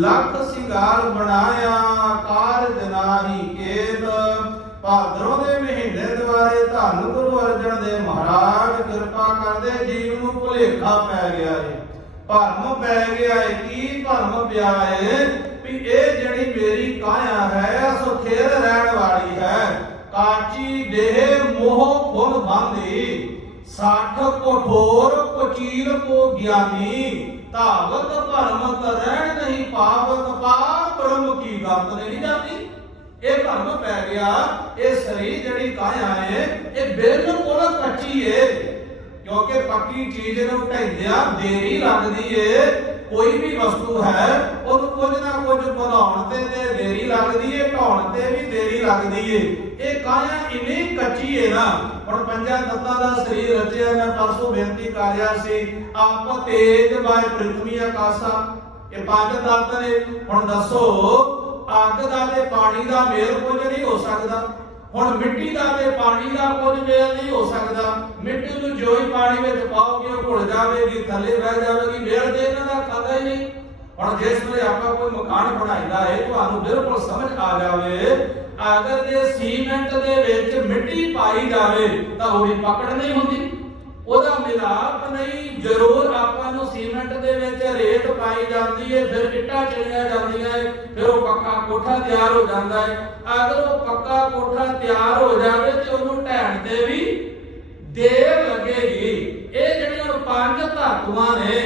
ਲੱਖ ਸਿੰਗਾਰ ਬਣਾਇਆ ਕਾਰਜ ਨਾਹੀ ਕੇਤ। ਭਾਦਰੋਂ ਦੇ ਮਹੀਨੇ ਦੁਆਰੇ ਧੰਨ ਗੁਰੂ ਅਰਜਨ ਦੇਵ ਮਹਾਰਾਜ, ਕਿਰਪਾ ਕਰਦੇ ਜੀਵ ਨੂੰ ਭੁਲੇਖਾ ਪੈ ਗਿਆ ਏ। ਭਰਮ ਪੈ ਗਿਆ ਏ, ਕੀ ਭਰਮ ਪਿਆ ਏ? ਵੀ ਇਹ ਜਿਹੜੀ ਮੇਰੀ ਕਾਇਆ ਹੈ ਸੁਖੇਰ ਰਹਿਣ ਵਾਲੀ ਹੈ। ਕਾਚੀ ਦੇਹ ਮੋਹ ਫੁੱਲ ਬੰਦੀ, ਸਾਠ ਕਠੋਰ ਕੁਚੀਲ ਕੋ ਗਿਆਨੀ। ਧਾਵਤ ਭਰਮ ਕਰਹਿ ਨਹੀਂ ਪਾਵਤ ਪਾਪ ਬ੍ਰਹਮ ਕੀ ਗਤ ਨਹੀਂ ਜਾਂਦੀ? ਇਹ ਭਰਮ ਪੈ ਗਿਆ, ਇਹ ਸਰੀਰ ਜਿਹੜੀ ਕਾਇਆ ਹੈ ਇਹ ਬਿਲਕੁਲ ਕੱਚੀ ਏ। ਕਿਉਂਕਿ ਪੱਕੀ ਚੀਜ਼ ਨੂੰ ਢੈਂਦਿਆਂ ਦੇਰੀ ਲੱਗਦੀ ਏ। ਕੋਈ ਵੀ ਵਸਤੂ ਹੈ, ਉਹਨੂੰ ਕੁਝ ਨਾ ਕੁਝ ਬਣਾਉਣ ਤੇ ਤੇ ਦੇਰੀ ਲੱਗਦੀ ਏ, ਢਾਉਣ ਤੇ ਵੀ ਦੇਰੀ ਲੱਗਦੀ ਏ। ਇਹ ਕਾਇਆ ਇੰਨੀ ਕੱਚੀ ਏ ਨਾ। ਹੁਣ ਪੰਜਾਂ ਤੱਤਾਂ ਦਾ ਸਰੀਰ ਰਚਿਆ, ਮੈਂ ਪਰਸੋਂ ਬੇਨਤੀ ਕਰ ਰਿਹਾ ਸੀ, ਆਪ ਤੇਜ ਬਾਇ ਪ੍ਰਿਥਵੀ ਆਕਾਸ਼ਾ ਇਹ ਪੰਜ ਤੱਤ ਨੇ। ਹੁਣ ਦੱਸੋ ਅੱਗ ਦਾ ਤੇ ਪਾਣੀ ਦਾ ਮੇਲ ਕੁਝ ਨਹੀਂ ਹੋ ਸਕਦਾ। ਹੁਣ ਮਿੱਟੀ ਦਾ ਤੇ ਪਾਣੀ ਦਾ ਕੁਝ ਮੇਲ ਨਹੀਂ ਹੋ ਸਕਦਾ। ਮਿੱਟੀ ਨੂੰ ਜੋ ਹੀ ਪਾਣੀ ਵਿੱਚ ਪਾਓਗੇ, ਉਹ ਘੁਲ ਜਾਵੇਗੀ, ਥੱਲੇ ਬਹਿ ਜਾਵੇਗੀ, ਮੇਲ ਤੇ ਇਹਨਾਂ ਦਾ ਖਾਦਾ ਹੀ ਨਹੀਂ। ਹੁਣ ਜਿਸ ਵੇਲੇ ਆਪਾਂ ਕੋਈ ਮਕਾਨ ਬਣਾਈਦਾ ਹੈ, ਤੁਹਾਨੂੰ ਬਿਲਕੁਲ ਸਮਝ ਆ ਜਾਵੇ ਅਗਰ ਜੇ ਸੀਮੈਂਟ ਦੇ ਵਿੱਚ ਮਿੱਟੀ ਪਾਈ ਜਾਵੇ ਤਾਂ ਉਹਦੀ ਪਕੜ ਨਹੀਂ ਹੁੰਦੀ। ਉਹਦਾ ਮਿਲਾਪ ਨਹੀਂ, ਜ਼ਰੂਰ ਆਪਾਂ ਨੂੰ ਸੀਮੈਂਟ ਦੇ ਵਿੱਚ ਰੇਤ ਪਾਈ ਜਾਂਦੀ ਹੈ ਫਿਰ ਇੱਟਾਂ ਚਲੀਆਂ ਜਾਂਦੀਆਂ ਹੈ ਫਿਰ ਉਹ ਪੱਕਾ ਕੋਠਾ ਤਿਆਰ ਹੋ ਜਾਂਦਾ ਹੈ ਅਗਰ ਉਹ ਪੱਕਾ ਕੋਠਾ ਤਿਆਰ ਹੋ ਜਾਵੇ ਤੇ ਉਹਨੂੰ ਢਹਿਣ ਤੇ ਵੀ ਦੇਰ ਲੱਗੇਗੀ। ਇਹ ਜਿਹੜੀਆਂ ਪੰਜ ਧਾਤੂਆਂ ਨੇ,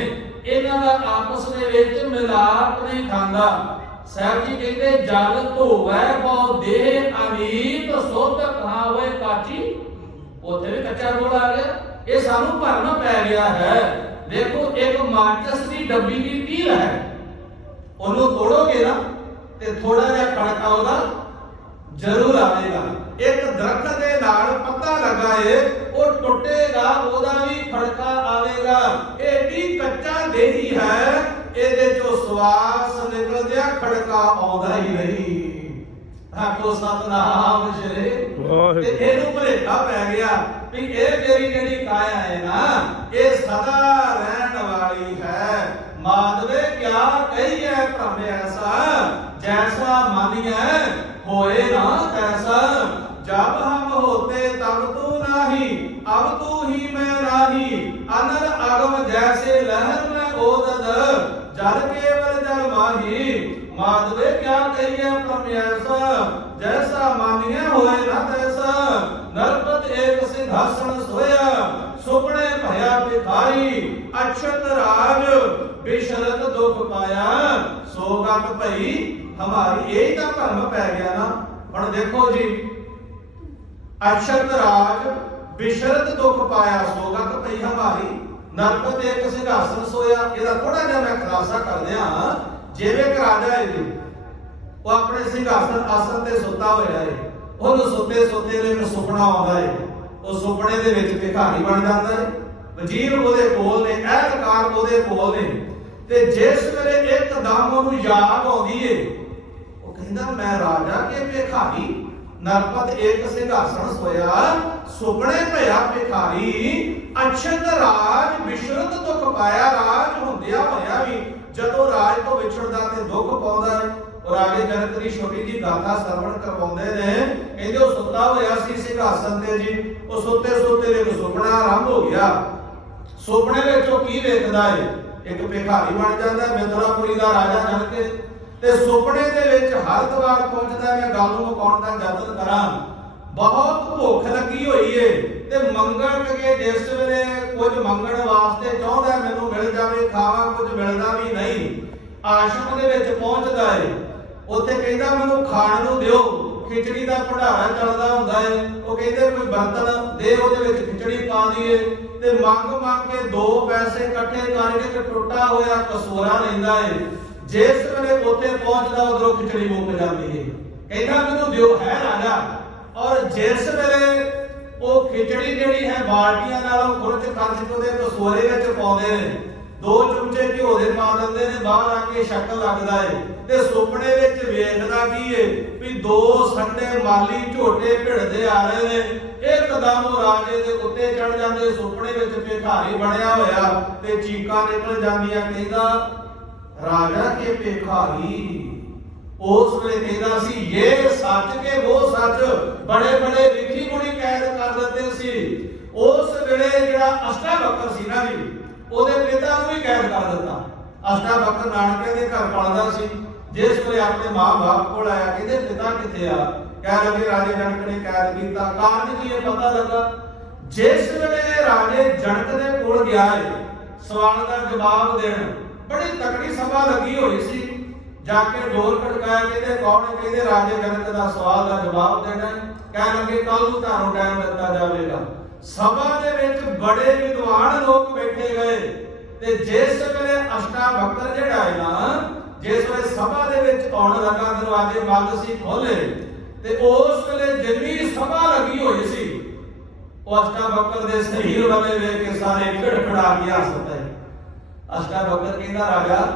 ਇਹਨਾਂ ਦਾ ਆਪਸ ਦੇ ਵਿੱਚ ਮਿਲਾਪ ਨਹੀਂ ਖਾਂਦਾ। ਸਾਹਿਬ ਜੀ ਕਹਿੰਦੇ, ਜਲ ਧੋਵੈ ਬਹੁ ਦੇਹ ਅਨੀਤ ਸੁਧ ਕਹਾ ਕਾਚੀ। ਉੱਥੇ ਵੀ ਕੱਚਾ ਗੋਲ ਆ ਗਿਆ। ਇਹ ਸਾਨੂੰ ਭਰਮ ਪੈ ਗਿਆ ਹੈ। ਦੇਖੋ, ਇੱਕ ਮਾਚਸ ਦੀ ਡੱਬੀ ਦੀ ਪੀਲ ਹੈ। ਉਹਨੂੰ ਤੋੜੋਗੇ ਨਾ, ਤੇ ਥੋੜਾ ਜਿਹਾ ਖੜਕਾ ਉਹਦਾ ਜ਼ਰੂਰ ਆਵੇਗਾ। ਇੱਕ ਦਰਖਤ ਦੇ ਨਾਲ ਪੱਤਾ ਲੱਗਾ ਏ ਉਹ ਟੁੱਟੇਗਾ, ਉਹਦਾ ਵੀ ਖੜਕਾ ਆਵੇਗਾ। ਇਹ ਵੀ ਕੱਚਾ ਦੇਹੀ ਹੈ, ਇਹਦੇ ਚੋਂ ਸਵਾਸ ਖੜਕਾ ਆਉਂਦਾ ਹੀ ਨਹੀਂ। ਆਖੋ ਸਤਨਾਮ ਸ਼੍ਰੀ। ਤੇ ਇਹਨੂੰ ਭੁਲੇਖਾ ਪੈ ਗਿਆ ਵੀ ਇਹ ਮੇਰੀ ਜਿਹੜੀ ਕਾਇਆ ਹੈ ਨਾ ਇਹ ਸਦਾ ਰਹਿਣ ਵਾਲੀ ਹੈ। ਮਾਧਵੇ ਕਿਆ ਕਹੀਏ ਭ੍ਰਮ ਐਸਾ? ਜੈਸਾ ਮਾਨੀਐ ਹੋਏ ਨਾ ਤੈਸਾ। ਜਬ ਹਮ ਹੋਤੇ ਤਬ ਤੂ ਨਾਹੀ ਅਬ ਤੂ ਹੀ ਮੈਂ ਰਾਹੀ। ਅਨਰ ਅਗਮ ਜੈਸੇ ਲਹਿਰ ਮੈਂ ਓਦਦ। ਮਾਹੀ ਕਿਆ ਕਹੀਏ ਭ੍ਰਮ ਜੈਸਾ ਮਾਨੀਐ ਹੋਏ ਨਾ ਤੈਸਾ, ਨਰਪਤ ਏਕ ਸਿੰਘਾਸਣ ਸੋਇਆ, ਸੁਪਨੇ ਭਇਆ ਭਿਖਾਰੀ ਅਛਤ ਰਾਜ ਬਿਸ਼ਰਤ ਦੁਖ ਪਾਇਆ ਸੋਗਤ ਭਈ ਹਮਾਰੀ ਇਹ ਤਾਂ ਭਰਮ ਪੈ ਗਿਆ ਨਾ। ਹੁਣ ਦੇਖੋ ਜੀ, ਅਛਤ ਰਾਜ ਬਿਸ਼ਰਤ ਦੁਖ ਪਾਇਆ ਸੋਗਤ ਭਈ ਹਮਾਰੀ ਨਰਪਤ ਏਕ ਸਿੰਘਾਸਣ ਸੋਇਆ, ਇਹਦਾ ਥੋੜਾ ਜਿਹਾ ਮੈਂ ਖੁਲਾਸਾ ਕਰ ਦਿਆਂ ਜਿਵੇਂ ਇੱਕ ਰਾਜਾ ਹੈ ਉਹ ਆਪਣੇ ਸਿੰਘਾਸਨ ਆਸਨ ਤੇ ਸੁੱਤਾ ਹੋਇਆ ਹੈ ਉਹਨੂੰ ਸੁੱਤੇ ਸੁੱਤੇ ਨੂੰ ਸੁਪਨਾ ਆਉਂਦਾ ਹੈ ਉਹ ਸੁਪਨੇ ਦੇ ਵਿੱਚ ਭਿਖਾਰੀ ਬਣ ਜਾਂਦਾ ਹੈ ਵਜ਼ੀਰ ਉਹਦੇ ਕੋਲ ਨੇ ਅਹਿਲਕਾਰ ਉਹਦੇ ਕੋਲ ਨੇ। ਤੇ ਜਿਸ ਵੇਲੇ ਇੱਕਦਮ ਉਹਨੂੰ ਯਾਦ ਆਉਂਦੀ ਏ, ਉਹ ਕਹਿੰਦਾ, ਮੈਂ ਰਾਜਾ ਕੇ ਭਿਖਾਰੀ, ਨਰਪਤ ਇੱਕ ਸਿੰਘਾਸਣ ਸੋਇਆ, ਸੁਪਨੇ ਭਇਆ ਭਿਖਾਰੀ, ਅਛਤ ਰਾਜ, ਵਿਸ਼ਰਤ ਦੁਖ ਪਾਇਆ, ਰਾਜ ਹੁੰਦਿਆ ਹੋਇਆ ਵੀ ਜਦੋਂ ਰਾਜ ਤੋਂ ਵਿਛੜਦਾ ਤੇ ਦੁੱਖ ਪਾਉਂਦਾ ਹੈ ਔਰ ਆਗੇ ਜਨਕ ਦੀ ਛੋਟੀ ਜੀ ਗਾਥਾ ਸਰਵਣ ਕਰਵਾਉਂਦੇ ਨੇ ਕਹਿੰਦੇ ਉਹ ਸੁੱਤਾ ਹੋਇਆ ਸੀ ਸਿੰਘਾਸਨ ਤੇ ਜੀ ਉਹ ਸੁੱਤੇ ਸੁੱਤੇ ਦੇ ਸੁਪਨਾ ਆਰੰਭ ਹੋ ਗਿਆ। ਸੁਪਨੇ ਵਿੱਚ ਉਹ ਕੀ ਵੇਖਦਾ ਹੈ ਇੱਕ ਭਿਖਾਰੀ ਬਣ ਜਾਂਦਾ ਹੈ, ਮਿਥੁਰਾਪੁਰੀ ਦਾ ਰਾਜਾ ਜਨਕ ਤੇ ਸੁਪਨੇ ਦੇ ਵਿੱਚ ਹਰਦਵਾਰ ਪਹੁੰਚਦਾ ਹੈ, ਮੈਂ ਗੱਲ ਨੂੰ ਮੁਕਾਉਣ ਦਾ ਯਤਨ ਕਰਾਂ। ਬਹੁਤ ਭੁੱਖ ਲੱਗੀ ਹੋਈ ਏ ਤੇ ਮੰਗਣ ਜਿਸ ਵੇਲੇ ਕੁਝ ਮੰਗਣ ਵਾਸਤੇ ਚਾਹੁੰਦਾ ਮੈਨੂੰ ਮਿਲ ਜਾਵੇ, ਖਾਵਾਂ, ਕੁਝ ਮਿਲਦਾ ਵੀ ਨਹੀਂ। ਆਸ਼ਰਮ ਦੇ ਵਿੱਚ ਪਹੁੰਚਦਾ ਏ। ਉੱਥੇ ਕਹਿੰਦਾ, ਮੈਨੂੰ ਖਾਣ ਨੂੰ ਦਿਓ। ਖਿਚੜੀ ਦਾ ਭੰਡਾਰਾ ਚੱਲਦਾ ਹੁੰਦਾ ਏ। ਉਹ ਕਹਿੰਦੇ, ਕੋਈ ਬਰਤਨ ਦੇ ਉਹਦੇ ਵਿੱਚ ਖਿਚੜੀ ਪਾ ਦਈਏ। ਤੇ ਮੰਗ ਮੰਗ ਕੇ ਦੋ ਪੈਸੇ ਇਕੱਠੇ ਕਰਕੇ ਤੇ ਟੁੱਟਾ ਹੋਇਆ ਕਸੂਰਾ ਲੈਂਦਾ ਏ। ਜਿਸ ਵੇਲੇ ਉੱਥੇ ਪਹੁੰਚਦਾ, ਉਧਰੋਂ ਖਿਚੜੀ ਮੁੱਕ ਜਾਂਦੀ ਏ। ਕਹਿੰਦਾ, ਮੈਨੂੰ ਦਿਓ, ਹੈ ਰਾਜਾ। ਔਰ ਜਿਸ ਵੇਲੇ ਉਹ ਖਿਚੜੀ ਜਿਹੜੀ ਹੈ ਬਾਲਟੀਆਂ ਨਾਲ ਖੁਰਚ ਖਰਚ ਕੇ ਉਹਦੇ ਕਸੂਰੇ ਵਿੱਚ ਪਾਉਂਦੇ ਨੇ, ਦੋ ਚਮਚੇ ਘਿਓ ਦੇ ਪਾ ਦਿੰਦੇ ਨੇ, ਬਾਹਰ ਆ ਕੇ ਸ਼ੱਕ ਲੱਗਦਾ ਏ। ਤੇ ਸੁਪਨੇ ਵਿੱਚ ਵੇਖਦਾ ਕੀ ਏ ਵੀ ਦੋ ਸੰਡੇ ਮਾਲੀ ਝੋਟੇ ਭਿੜਦੇ ਆ ਰਹੇ ਨੇ। ਇੱਕਦਮ ਉਹ ਰਾਜੇ ਦੇ ਉੱਤੇ ਚੜ ਜਾਂਦੇ, ਸੁਪਨੇ ਵਿੱਚ ਭਿਖਾਰੀ ਬਣਿਆ ਹੋਇਆ ਤੇ ਚੀਕਾਂ ਨਿਕਲ ਜਾਂਦੀਆਂ, ਕਹਿੰਦਾ, ਰਾਜਾ ਕੇ ਭਿਖਾਰੀ ਉਸ ਵੇਲੇ ਕਹਿੰਦਾ ਸੀ ਇਹ ਸੱਚ ਕੇ ਉਹ ਸੱਚ ਬੜੇ ਬੜੇ ਰਿਖੀ ਮੁਨੀ ਕੈਦ ਕਰ ਦਿੰਦੇ ਸੀ। ਉਸ ਵੇਲੇ ਜਿਹੜਾ ਅਸ਼ਟਾਵਕਰ ਸੀ ਨਾ ਜੀ, ਉਹਦੇ ਪਿਤਾ ਨੂੰ ਵੀ ਕੈਦ ਕਰ ਦਿੱਤਾ। ਅਸ਼ਟਾਵਕਰ ਨਾਨਕੇ ਦੇ ਘਰ ਪਲਦਾ ਸੀ। ਜਿਸ ਵੇਲੇ ਆਪਣੇ ਮਾਂ-ਬਾਪ ਕੋਲ ਆਇਆ ਇਹਦੇ ਪਿਤਾ ਕਿੱਥੇ ਆ? ਕਹਿ ਲੱਗੇ ਰਾਜੇ ਜਨਕ ਨੇ ਕੈਦ ਕੀਤਾ। ਕਾਰਨ ਕੀ ਇਹ ਪਤਾ ਲੱਗਾ? ਜਿਸ ਵੇਲੇ ਰਾਜੇ ਜਨਕ ਦੇ ਕੋਲ ਗਿਆ ਏ, ਸਵਾਲ ਦਾ ਜਵਾਬ ਦੇਣ, ਬੜੀ ਤਕੜੀ ਸਭਾ ਲੱਗੀ ਹੋਈ ਸੀ। ਜਾ ਕੇ ਡੋਰ ਖੜਕਾਇਆ ਕਹਿੰਦੇ ਕੌਣ ਕਹਿੰਦੇ ਰਾਜੇ ਜਨਕ ਦਾ ਸਵਾਲ ਦਾ ਜਵਾਬ ਦੇਣਾ ਕਹਿਣ ਲੱਗੇ ਕੱਲ ਨੂੰ ਤੁਹਾਨੂੰ ਟਾਈਮ ਦਿੱਤਾ ਜਾਵੇਗਾ। ਸਭਾ ਦੇ ਵਿੱਚ ਬੜੇ ਵਿਦਵਾਨ ਲੋਕ ਬੈਠੇ ਗਏ। ਤੇ ਜਿਸ ਵੇਲੇ ਅਸ਼ਟਾਵਕਰ ਜਿਹੜਾ ਹੈ ਨਾ, ਜਿਸ ਵੇਲੇ ਸਭਾ ਦੇ ਵਿੱਚ ਆਉਣ ਲੱਗਾ, ਦਰਵਾਜ਼ੇ ਬੰਦ ਸੀ ਖੋਲੇ ਤੇ ਉਸ ਵੇਲੇ ਜਿੰਨੀ ਸਭਾ ਲੱਗੀ ਹੋਈ ਸੀ, ਉਹ ਅਸ਼ਟਾ ਅਸ਼ਟਾਵਕਰ ਦੇ ਸਰੀਰ ਵਾਲੇ ਵੇਖ ਕੇ ਸਾਰੇ ਖੜਖੜਾ ਕੇ ਹੱਸ ਅਸ਼ਟਾ ਅਸ਼ਟਾਵਕਰ ਕਹਿੰਦਾ, ਰਾਜਾ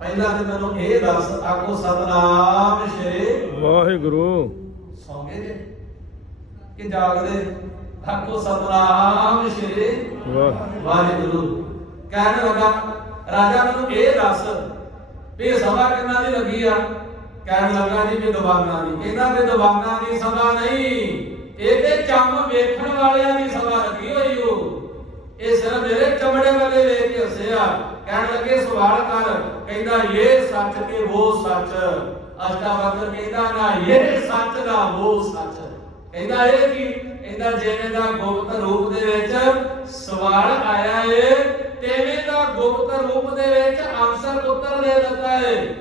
ਪਹਿਲਾਂ ਤੇ ਮੈਨੂੰ ਇਹ ਦੱਸ ਆਖੋ ਸਤਨਾਮ ਸ਼੍ਰੀ ਵਾਹਿਗੁਰੂ। ਸੌਂਗੇ ਜੇ ਕਿ ਜਾਗਦੇ? ਆਖੋ ਸਤਨਾਮ ਸ਼੍ਰੀ ਵਾਹ ਵਾਹਿਗੁਰੂ। ਕਹਿਣ ਲੱਗਾ ਰਾਜਾ ਮੈਨੂੰ ਇਹ ਦੱਸ ਵੀ ਇਹ ਸਭਾ ਕਿੰਨਾ ਦੀ ਲੱਗੀ ਆ? ਕਹਿਣ ਲੱਗਾ ਜੀ ਵਿਦਵਾਨਾਂ ਦੀ। ਕਹਿੰਦਾ ਵਿਦਵਾਨਾਂ ਦੀ ਸਭਾ ਨਹੀਂ ਇਹ ਤੇ ਚੰਮ ਵੇਖਣ ਵਾਲਿਆਂ ਦੀ ਸਭਾ ਲੱਗੀ ਹੋਈ ਓ। ਇਹ ਸਿਰਫ ਮੇਰੇ ਚਮੜੇ ਵਾਲੇ ਵੇਖ ਕੇ ਹੱਸਿਆ ਕਹਿਣ ਲੱਗੇ, ਸਵਾਲ ਕਰ, ਕਹਿੰਦਾ, ਇਹ ਸੱਚ ਤੇ ਉਹ ਸੱਚ। ਅਸ਼ਟਾਵਕਰ ਕਹਿੰਦਾ ਨਾ, ਇਹ ਸੱਚ ਨਾ ਉਹ ਸੱਚ। ਕਹਿੰਦਾ ਇਹ ਕੀ? ਕਹਿੰਦਾ, ਜਿਵੇਂ ਦਾ ਗੁਪਤ ਰੂਪ ਦੇ ਵਿੱਚ ਸਵਾਲ ਆਇਆ ਏ, ਤੇਵੇਂ ਦਾ ਗੁਪਤ ਰੂਪ ਦੇ ਵਿੱਚ ਅਨਸਰ ਉੱਤਰ ਦੇ ਦਿੱਤਾ ਏ।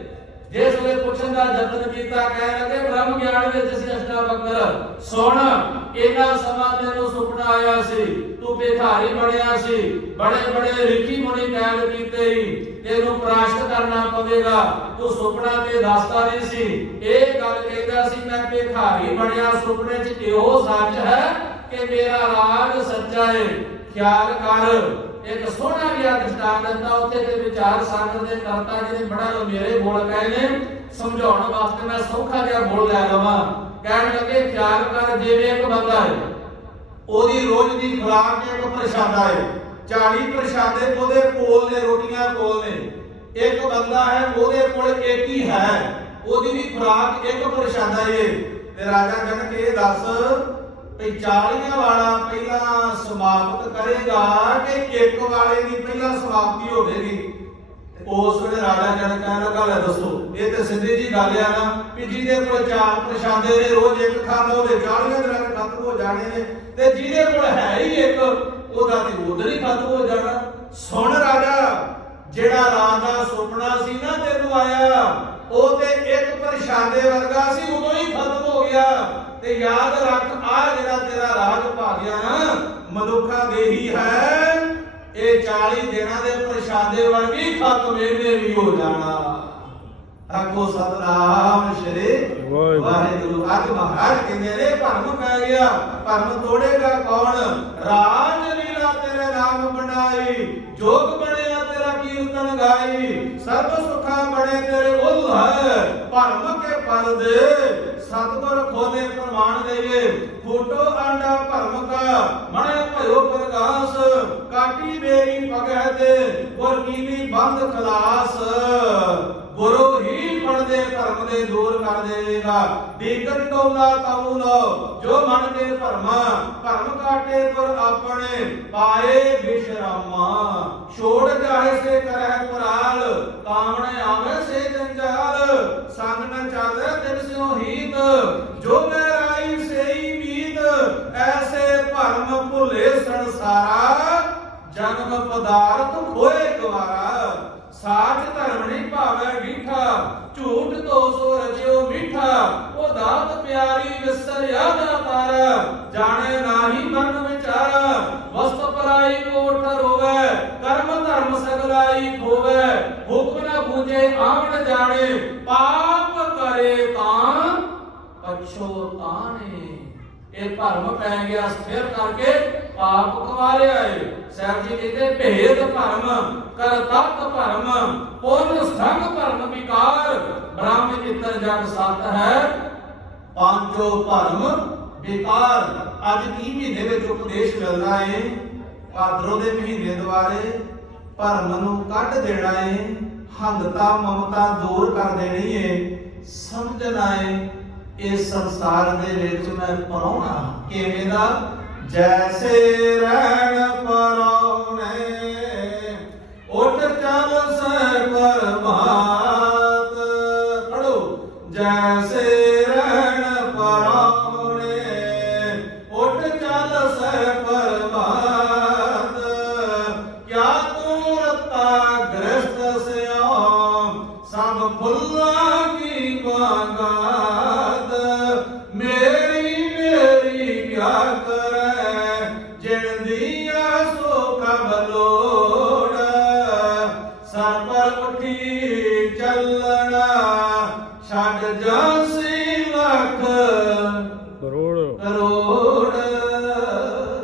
ਜਿਸ ਵੇਲੇ ਪੁੱਛਣ ਦਾ ਯਤਨ ਕੀਤਾ, ਕਹਿ ਲਗੇ ਬ੍ਰਹਮ ਗਿਆਨ ਵਿੱਚ ਸੀ ਅਸ਼ਟਾਵਕਰ ਸੁਣ, ਇਹਨਾਂ ਸਮਾਂ ਤੈਨੂੰ ਸੁਪਨਾ ਆਇਆ ਸੀ, ਤੂੰ ਭਿਖਾਰੀ ਬਣਿਆ ਸੀ। ਬੜੇ ਬੜੇ ਰਿਖੀ ਮੁਨੀ ਕੈਦ ਕੀਤੇ ਹੀ, ਤੈਨੂੰ ਪ੍ਰਾਸ਼ਤ ਕਰਨਾ ਪਵੇਗਾ। ਤੂੰ ਸੁਪਨਾ ਤੇ ਦੱਸਦਾ ਨਹੀਂ ਸੀ। ਇਹ ਗੱਲ ਕਹਿੰਦਾ ਸੀ, ਮੈਂ ਭਿਖਾਰੀ ਬਣਿਆ, ਸੁਪਨੇ 'ਚ ਇਹੋ ਸੱਚ ਹੈ ਕਿ ਮੇਰਾ ਰਾਜ ਸੱਚਾ ਹੈ ਖਿਆਲ ਕਰ। ਇੱਕ ਸੋਹਣਾ ਜਿਹਾ ਦ੍ਰਿਸ਼ਟਾਂਤ ਦਿੰਦਾ ਉੱਥੇ ਦੇ ਵਿਚਾਰ ਸਾਗਰ ਦੇ ਕਰਤਾ, ਜਿਹਨੇ ਬੜਾ ਲੰਮੇਰੇ ਬੋਲ ਕਹੇ ਨੇ। ਸਮਝਾਉਣ ਵਾਸਤੇ ਮੈਂ ਸੌਖਾ ਜਿਹਾ ਬੋਲ ਲੈ ਲਵਾਂ। ਕਹਿਣ ਲੱਗੇ, ਖਿਆਲ ਕਰ, ਜਿਵੇਂ ਇੱਕ ਬੰਦਾ ਹੈ ਉਹਦੀ ਰੋਜ਼ ਦੀ ਖੁਰਾਕ ਇੱਕ ਪ੍ਰਸ਼ਾਦਾ ਹੈ 40 ਪ੍ਰਸ਼ਾਦੇ ਉਹਦੇ ਕੋਲ ਨੇ, ਰੋਟੀਆਂ ਕੋਲ ਨੇ। ਇੱਕ ਬੰਦਾ ਹੈ, ਉਹਦੇ ਕੋਲ ਇੱਕ ਹੀ ਹੈ। ਉਹਦੀ ਵੀ ਖੁਰਾਕ ਇੱਕ ਪ੍ਰਸ਼ਾਦਾ ਹੈ ਤੇ ਰਾਜਾ ਕਹਿੰਦਾ ਇਹ ਦੱਸ ਭਈ 40 ਵਾਲਾ ਪਹਿਲਾਂ ਸਮਾਪਤ ਕਰੇਗਾ ਕਿ ਇੱਕ ਵਾਲੇ ਦੀ ਪਹਿਲਾਂ ਸਮਾਪਤੀ ਹੋਵੇਗੀ। ਉਸ ਵੇਲੇ ਰਾਜਾ ਜਨਕ ਕਹਿਣ ਲੱਗਾ, ਲੈ ਦੱਸੋ, ਇਹ ਤੇ ਸਿੱਧੀ ਜੀ ਗੱਲ ਆ ਨਾ ਵੀ ਜਿਹਦੇ ਕੋਲ ਚਾਰ ਪ੍ਰਸ਼ਾਦੇ ਨੇ, ਰੋਜ਼ ਇੱਕ ਖਾਂਦਾ ਉਹਦੇ 40 ਦਿਨਾਂ ਵਿੱਚ ਖਤਮ ਹੋ ਜਾਣੇ ਨੇ, ਤੇ ਜਿਹਦੇ ਕੋਲ ਹੈ ਹੀ ਇੱਕ, ਉਹਦਾ ਤੇ ਉਧਰ ਹੀ ਖਤਮ ਹੋ ਜਾਣਾ। ਸੁਣ ਰਾਜਾ, ਜਿਹੜਾ ਰਾਤ ਦਾ ਸੁਪਨਾ ਸੀ ਨਾ, ਤੈਨੂੰ ਆਇਆ, ਉਹ ਤੇ ਇੱਕ ਪ੍ਰਸ਼ਾਦੇ ਵਰਗਾ ਸੀ, ਉਦੋਂ ਹੀ ਖਤਮ ਹੋ ਗਿਆ ਤੇ ਯਾਦ ਰੱਖ ਆ ਜਿਹੜਾ ਤੇਰਾ ਰਾਜ ਭਾਗਿਆ ਮਨੁੱਖਾਂ ਦੇ ਹੀ ਹੈ। ਇਹ 40 ਦਿਨਾਂ ਦੇ ਪ੍ਰਸ਼ਾਦੇ ਵਰਗੀ ਖਤਮ ਇਹਨੇ ਵੀ ਹੋ ਜਾਣਾ। ਆਖੋ ਸਤਨਾਮ ਸ਼੍ਰੀ ਵਾਹਿਗੁਰੂ। ਅੱਜ ਮਹਾਰਾਜ ਕਹਿੰਦੇ ਨੇ ਭਰਮ ਪੈ ਗਿਆ ਭਰਮ ਤੋੜੇਗਾ ਕੌਣ? ਰਾਜ ਲੀਲਾ ਤੇਰੇ ਨਾਮ ਬਣਾਈ ਜੋਗ ਬਣਿਆ ਤੇਰਾ ਕੀਰਤਨ ਗਾਈ ਸਰਬ ਸੁਖਾ ਬਣੇ ਤੇਰੇ ਉਲ ਹੈ ਭਰਮ ਕੇ ਪਰਦੇ ਸਤਗੁਰ ਖੋਲੇ ਪ੍ਰਮਾਣ ਦੇਈਏ ਫੋਟੋ ਆਂਡਾ ਭਰਮ ਕਾ, ਮਣੇ ਭਇਓ ਪ੍ਰਗਾਸ ਕਾਟੀ ਮੇਰੀ ਪਗਹਿ ਤੇ ਗੁਰ ਕੀਨੀ ਬੰਦ ਖਲਾਸ। ਗੁਰੂ ਹੀ ਪੜਦੇ ਭਰਮ ਦੇ ਦੂਰ ਕਰ ਦੇਵੇਗਾ। ਦੀਕਨ ਡੋਲਾ ਤਾਉ ਲੋ ਜੋ ਮਨ ਕੇ ਭਰਮਾ ਭਰਮ ਕਾਟੇ ਗੁਰ ਆਪਣੇ ਪਾਏ ਵਿਸ਼ਰਾਮਾ। ਛੋੜ ਜਾਏ ਸੇ ਕਰਹਿ ਪੁਰਾਲ ਕਾਮਣ ਆਵੇ ਸੇ ਜੰਜਾਲ। ਸੰਗ ਨ ਚਾਲੇ ਤਿਨ ਸਿਓ ਹੀਤ, ਜੋ ਮੈਂ ਰਾਈ ਸੇਈ ਮੀਤ। ਐਸੇ ਭਰਮ ਭੁਲੇ ਸੰਸਾਰਾ, ਜਨਮ ਪਦਾਰਥ ਖੋਏ ਗਵਾਰਾ। ਸਾਚ ਧਰਮ ਨਹੀਂ ਭਾਵੇਂ ਢੀਠਾ ਝੂਠ ਤੋ ਸੋ ਰਚਿਓ ਮਿੱਠਾ ਉਹ ਦਾਤ ਪਿਆਰੀ ਵਿਸਰਿਆ ਦਾ ਤਾਰਾ ਜਾਣੇ ਨਾਹੀ ਮਨ ਵਿਚਾਰਾ, ਵਸਤ ਪਰਾਈ ਕੋਠ ਰੋਵੇ, ਕਰਮ ਧਰਮ ਸਗਲਾਈ ਖੋਵੇ, ਹੁਕਮ ਨਾ ਬੂਝੇ ਆਵਣ ਜਾਣੇ, ਪਾਪ ਕਰੇ ਤਾਂ ਪਛੋਤਾਣੇ ਇਹ ਭਰਮ ਪੈ ਗਿਆ ਸਥਿਰ ਕਰਕੇ ਪਾਪ ਕਵਾਰਿਆ ਏ। ਸਾਹਿਬ ਜੀ ਕਹਿੰਦੇ, ਭੇਦ ਭਰਮ, ਕਰ ਭਰਮ, ਪੁੰਨ ਸੰਗ ਭਰਮ ਵਿਕਾਰ। ਬ੍ਰਹਮ ਚਿੱਤਰ ਜਗ ਸਤ ਹੈ। ਪੰਜੋ ਭਰਮ ਵਿਕਾਰ। ਅੱਜ ਕੀ ਮਹੀਨੇ ਵਿੱਚ ਉਪਦੇਸ਼ ਮਿਲਦਾ ਏ। ਭਾਦਰੋਂ ਦੇ ਮਹੀਨੇ ਦੁਆਰੇ ਭਰਮ ਨੂੰ ਕੱਢ ਦੇਣਾ ਏ। ਹੰਗਤਾ ਮਮਤਾ ਦੂਰ ਕਰ ਦੇਣੀ ਏ। ਸਮਝਣਾ ਏ, ਇਸ ਸੰਸਾਰ ਦੇ ਵਿੱਚ ਮੈਂ ਪਰਉਣਾ ਕਿਵੇਂ ਦਾ? ਜੈਸੇ ਰਹਿਣ ਪਰਉਣੇ